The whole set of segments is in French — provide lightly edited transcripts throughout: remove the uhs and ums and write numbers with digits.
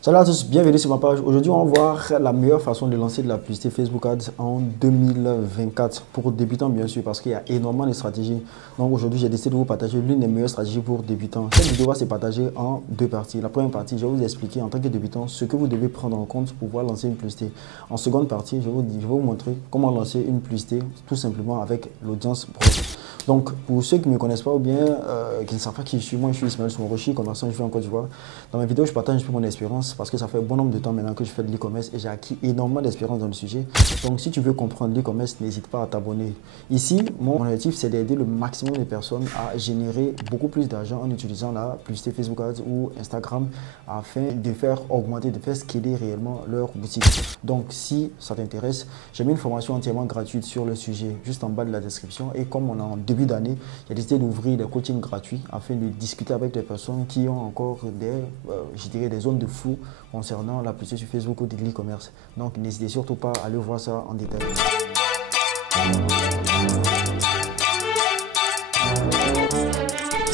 Salut à tous, bienvenue sur ma page. Aujourd'hui, on va voir la meilleure façon de lancer de la publicité Facebook Ads en 2024 pour débutants, bien sûr, parce qu'il y a énormément de stratégies. Donc aujourd'hui, j'ai décidé de vous partager l'une des meilleures stratégies pour débutants. Cette vidéo va se partager en deux parties. La première partie, je vais vous expliquer en tant que débutant ce que vous devez prendre en compte pour pouvoir lancer une publicité. En seconde partie, je vais vous montrer comment lancer une publicité tout simplement avec l'audience pro. Donc, pour ceux qui ne me connaissent pas ou bien qui ne savent pas qui je suis, moi je suis Ismaël Soumorochi, commerçant, je vis en Côte d'Ivoire. Dans mes vidéos, je partage un peu mon expérience parce que ça fait un bon nombre de temps maintenant que je fais de l'e-commerce et j'ai acquis énormément d'expérience dans le sujet. Donc, si tu veux comprendre l'e-commerce, n'hésite pas à t'abonner. Ici, mon objectif, c'est d'aider le maximum de personnes à générer beaucoup plus d'argent en utilisant la publicité Facebook Ads ou Instagram afin de faire augmenter, de faire scaler réellement leur boutique. Donc, si ça t'intéresse, j'ai mis une formation entièrement gratuite sur le sujet juste en bas de la description. Et comme on est en début d'année, j'ai décidé d'ouvrir des coachings gratuits afin de discuter avec des personnes qui ont encore je dirais des zones de flou concernant la publicité sur Facebook ou de l'e-commerce. Donc, n'hésitez surtout pas à aller voir ça en détail.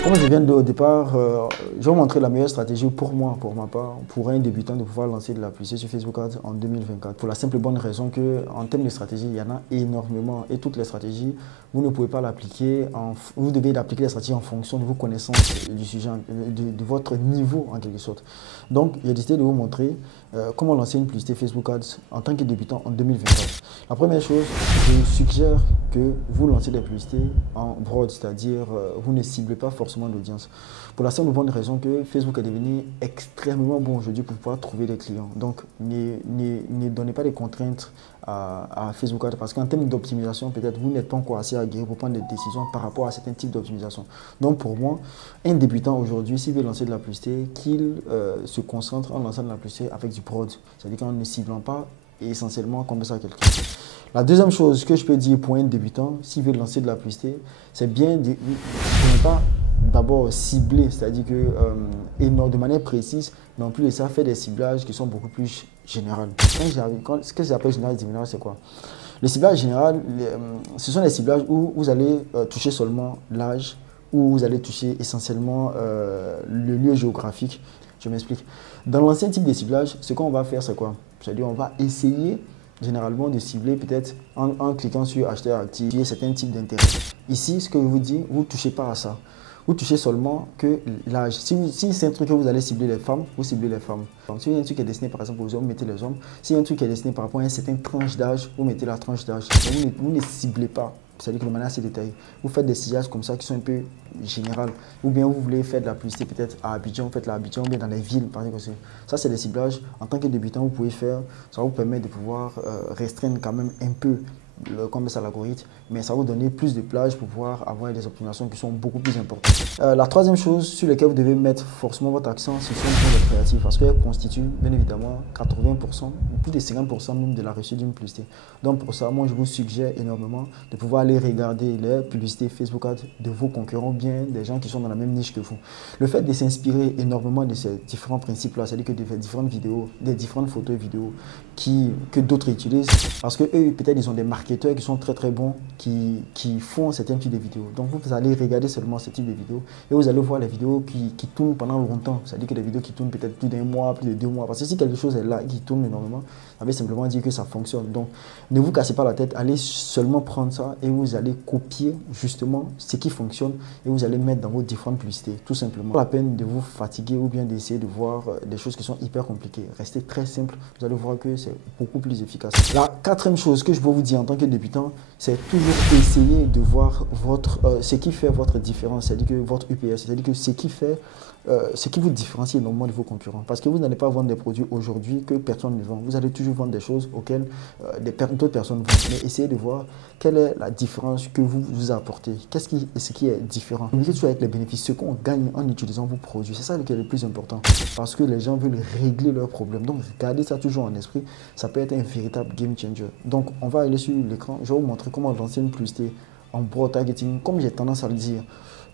Comme je viens de au départ, je vais vous montrer la meilleure stratégie pour moi, pour ma part, pour un débutant de pouvoir lancer de la publicité sur Facebook Ads en 2024. Pour la simple et bonne raison qu'en termes de stratégie, il y en a énormément. Et toutes les stratégies, vous ne pouvez pas l'appliquer, vous devez l'appliquer les stratégies en fonction de vos connaissances du sujet, de votre niveau en quelque sorte. Donc, j'ai décidé de vous montrer comment lancer une publicité Facebook Ads en tant que débutant en 2024. La première chose, je vous suggère que vous lancez des publicités en broad, c'est-à-dire vous ne ciblez pas forcément l'audience. Pour la simple bonne raison que Facebook est devenu extrêmement bon aujourd'hui pour pouvoir trouver des clients. Donc, ne donnez pas des contraintes à Facebook Ads parce qu'en termes d'optimisation, peut-être vous n'êtes pas encore assez aguerri pour prendre des décisions par rapport à certains types d'optimisation. Donc, pour moi, un débutant aujourd'hui, s'il veut lancer de la publicité, qu'il se concentre en lançant de la publicité avec du broad, c'est-à-dire qu'en ne ciblant pas essentiellement comme ça quelqu'un. La deuxième chose que je peux dire pour un débutant, s'il veut lancer de la publicité, c'est bien de ne pas d'abord cibler, c'est-à-dire que de manière précise, mais en plus de ça, faire des ciblages qui sont beaucoup plus généraux. Ce que j'appelle général, c'est quoi? Le ciblage général, ce sont des ciblages où vous allez toucher seulement l'âge, où vous allez toucher essentiellement le lieu géographique. Je m'explique. Dans l'ancien type de ciblage, ce qu'on va faire, c'est quoi? C'est-à-dire on va essayer généralement de cibler peut-être en cliquant sur acheteur actif, certains types d'intérêt. Ici, ce que je vous dis, vous ne touchez pas à ça. Vous touchez seulement que l'âge. Si c'est un truc que vous allez cibler les femmes, vous ciblez les femmes. Donc, si un truc qui est destiné par exemple aux hommes, vous mettez les hommes. Si un truc qui est destiné par rapport à une certaine tranche d'âge, vous mettez la tranche d'âge. Vous ne ciblez pas. C'est-à-dire que de manière assez détaillée. Vous faites des ciblages comme ça qui sont un peu générales. Ou bien vous voulez faire de la publicité peut-être à Abidjan, vous faites la Abidjan ou bien dans les villes. Par exemple. Ça, c'est des ciblages. En tant que débutant, vous pouvez faire. Ça vous permet de pouvoir restreindre quand même un peu comme ça l'algorithme, mais ça va vous donner plus de plages pour pouvoir avoir des optimisations qui sont beaucoup plus importantes. La troisième chose sur laquelle vous devez mettre forcément votre accent, ce sont les créatifs, parce qu'elles constituent bien évidemment 80% ou plus de 50% même de la réussite d'une publicité. Donc pour ça, moi je vous suggère énormément de pouvoir aller regarder les publicités Facebook Ads de vos concurrents, bien des gens qui sont dans la même niche que vous. Le fait de s'inspirer énormément de ces différents principes-là, c'est-à-dire que de faire différentes vidéos, des différentes photos et vidéos que d'autres utilisent, parce que eux peut-être ils ont des marketeurs qui sont très très bons, qui font certains types de vidéos. Donc vous allez regarder seulement ce type de vidéos et vous allez voir les vidéos qui tournent pendant longtemps. C'est-à-dire que les vidéos qui tournent peut-être plus d'un mois, plus de 2 mois. Parce que si quelque chose est là qui tourne énormément, ça veut simplement dire que ça fonctionne. Donc ne vous cassez pas la tête, allez seulement prendre ça et vous allez copier justement ce qui fonctionne et vous allez mettre dans vos différentes publicités, tout simplement. Pas la peine de vous fatiguer ou bien d'essayer de voir des choses qui sont hyper compliquées. Restez très simple, vous allez voir que c'est beaucoup plus efficace. La quatrième chose que je peux vous dire en tant que débutant, c'est toujours essayer de voir ce qui fait votre différence, c'est-à-dire que votre UPS, c'est-à-dire que ce qui vous différencie énormément de vos concurrents. Parce que vous n'allez pas vendre des produits aujourd'hui que personne ne vend. Vous allez toujours vendre des choses auxquelles d'autres personnes vendent. Mais essayez de voir quelle est la différence que vous apportez. Ce qui est différent. N'oubliez toujours avec les bénéfices, ce qu'on gagne en utilisant vos produits. C'est ça qui est le plus important. Parce que les gens veulent régler leurs problèmes. Donc, gardez ça toujours en esprit. Ça peut être un véritable game changer. Donc, on va aller sur l'écran. Je vais vous montrer comment lancer une publicité en broad targeting. Comme j'ai tendance à le dire,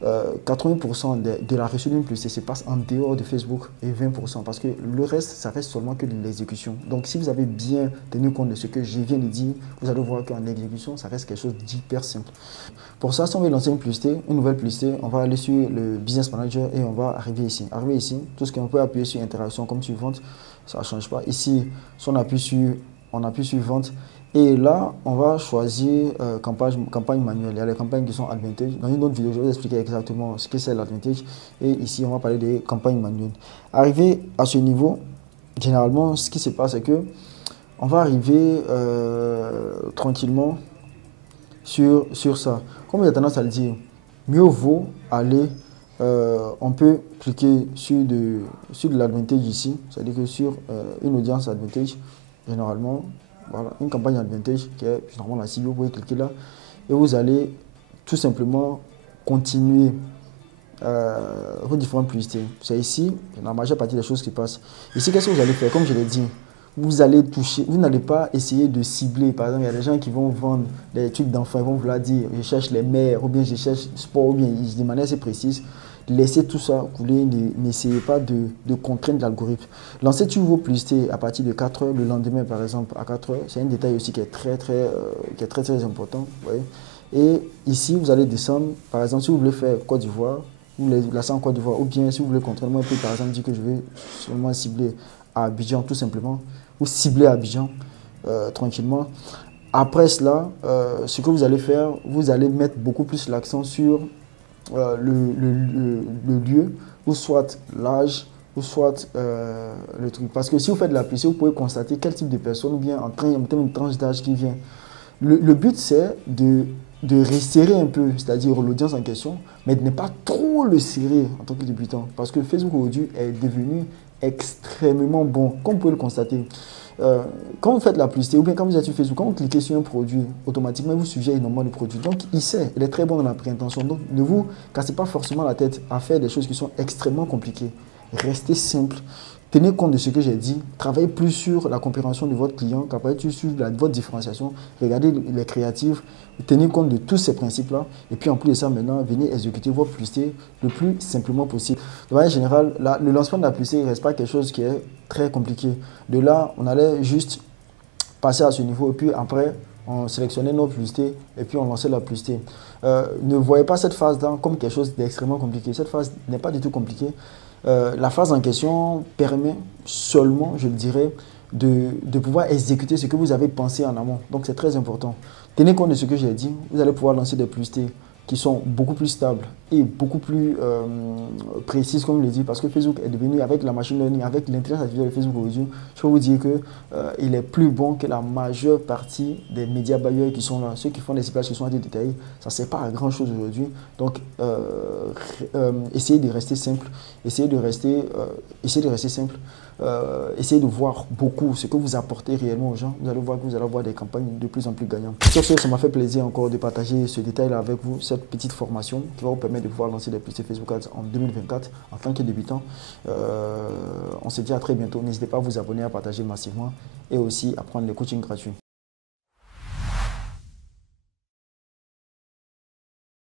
80% de la reçue d'une publicité se passe en dehors de Facebook et 20% parce que le reste, ça reste seulement que de l'exécution. Donc, si vous avez bien tenu compte de ce que je viens de dire, vous allez voir qu'en exécution, ça reste quelque chose d'hyper simple. Pour ça, si on veut lancer une publicité, une nouvelle publicité, on va aller sur le Business Manager et on va arriver ici. Arriver ici, tout ce qu'on peut appuyer sur interaction comme sur vente, ça ne change pas. Ici, si on appuie sur vente, et là, on va choisir campagne manuelle. Il y a les campagnes qui sont advantage. Dans une autre vidéo, je vais vous expliquer exactement ce que c'est l'advantage. Et ici, on va parler des campagnes manuelles. Arrivé à ce niveau, généralement, ce qui se passe, c'est que on va arriver tranquillement sur ça. Comme il y a tendance à le dire, mieux vaut aller, on peut cliquer sur de l'advantage ici, c'est-à-dire que sur une audience advantage, généralement, voilà, une campagne advantage qui est généralement la cible, vous pouvez cliquer là et vous allez tout simplement continuer vos différentes publicités. C'est ici la majeure partie des choses qui passent. Ici, qu'est-ce que vous allez faire? Comme je l'ai dit, vous allez toucher, vous n'allez pas essayer de cibler. Par exemple, il y a des gens qui vont vendre des trucs d'enfants, ils vont vouloir dire je cherche les mères, ou bien je cherche sport, ou bien de manière assez précise. Laissez tout ça couler, n'essayez pas de contraindre l'algorithme. Lancez toutes vos publicités à partir de 4 heures, le lendemain par exemple à 4 heures. C'est un détail aussi qui est très important. Voyez. Et ici, vous allez descendre, par exemple, si vous voulez faire Côte d'Ivoire, vous voulez lancer en Côte d'Ivoire, ou bien si vous voulez contraindre un peu, par exemple, dire que je vais seulement cibler à Abidjan, tout simplement, ou cibler à Abidjan tranquillement. Après cela, ce que vous allez faire, vous allez mettre beaucoup plus l'accent sur le lieu, ou soit l'âge, ou soit le truc. Parce que si vous faites de la publicité, vous pouvez constater quel type de personne vient en termes de tranche d'âge qui vient. Le but, c'est de resserrer un peu, c'est-à-dire l'audience en question, mais de ne pas trop le serrer en tant que débutant. Parce que Facebook aujourd'hui est devenu extrêmement bon, comme vous pouvez le constater. Quand vous faites la publicité, ou bien quand vous êtes sur Facebook, quand vous cliquez sur un produit, automatiquement, il vous suggère énormément de produits. Donc, il sait, il est très bon dans la préintention. Donc, ne vous cassez pas forcément la tête à faire des choses qui sont extrêmement compliquées. Restez simple. Tenez compte de ce que j'ai dit. Travaillez plus sur la compréhension de votre client, travaillez plus sur votre différenciation. Regardez les créatifs. Tenez compte de tous ces principes-là. Et puis, en plus de ça, maintenant, venez exécuter votre publicité le plus simplement possible. De manière générale, le lancement de la publicité ne reste pas quelque chose qui est très compliqué. De là, on allait juste passer à ce niveau. Et puis après, on sélectionnait nos publicités et puis on lançait la publicité. Ne voyez pas cette phase-là comme quelque chose d'extrêmement compliqué. Cette phase n'est pas du tout compliquée. La phase en question permet seulement, je le dirais, de pouvoir exécuter ce que vous avez pensé en amont. Donc, c'est très important. Tenez compte de ce que j'ai dit. Vous allez pouvoir lancer des publicités qui sont beaucoup plus stables et beaucoup plus précises, comme je l'ai dit, parce que Facebook est devenu, avec la machine learning, avec l'intelligence artificielle de Facebook aujourd'hui, je peux vous dire qu'il est plus bon que la majeure partie des médias bailleurs qui sont là. Ceux qui font des ciblages qui sont à des détails, ça ne sert pas à grand chose aujourd'hui. Donc, essayez de rester simple, essayez de rester simple. Essayez de voir beaucoup ce que vous apportez réellement aux gens. Vous allez voir que vous allez avoir des campagnes de plus en plus gagnantes. Sur ce, ça m'a fait plaisir encore de partager ce détail-là avec vous, cette petite formation qui va vous permettre de pouvoir lancer des publicités Facebook Ads en 2024 en tant que débutant. On se dit à très bientôt. N'hésitez pas à vous abonner, à partager massivement et aussi à prendre les coachings gratuits.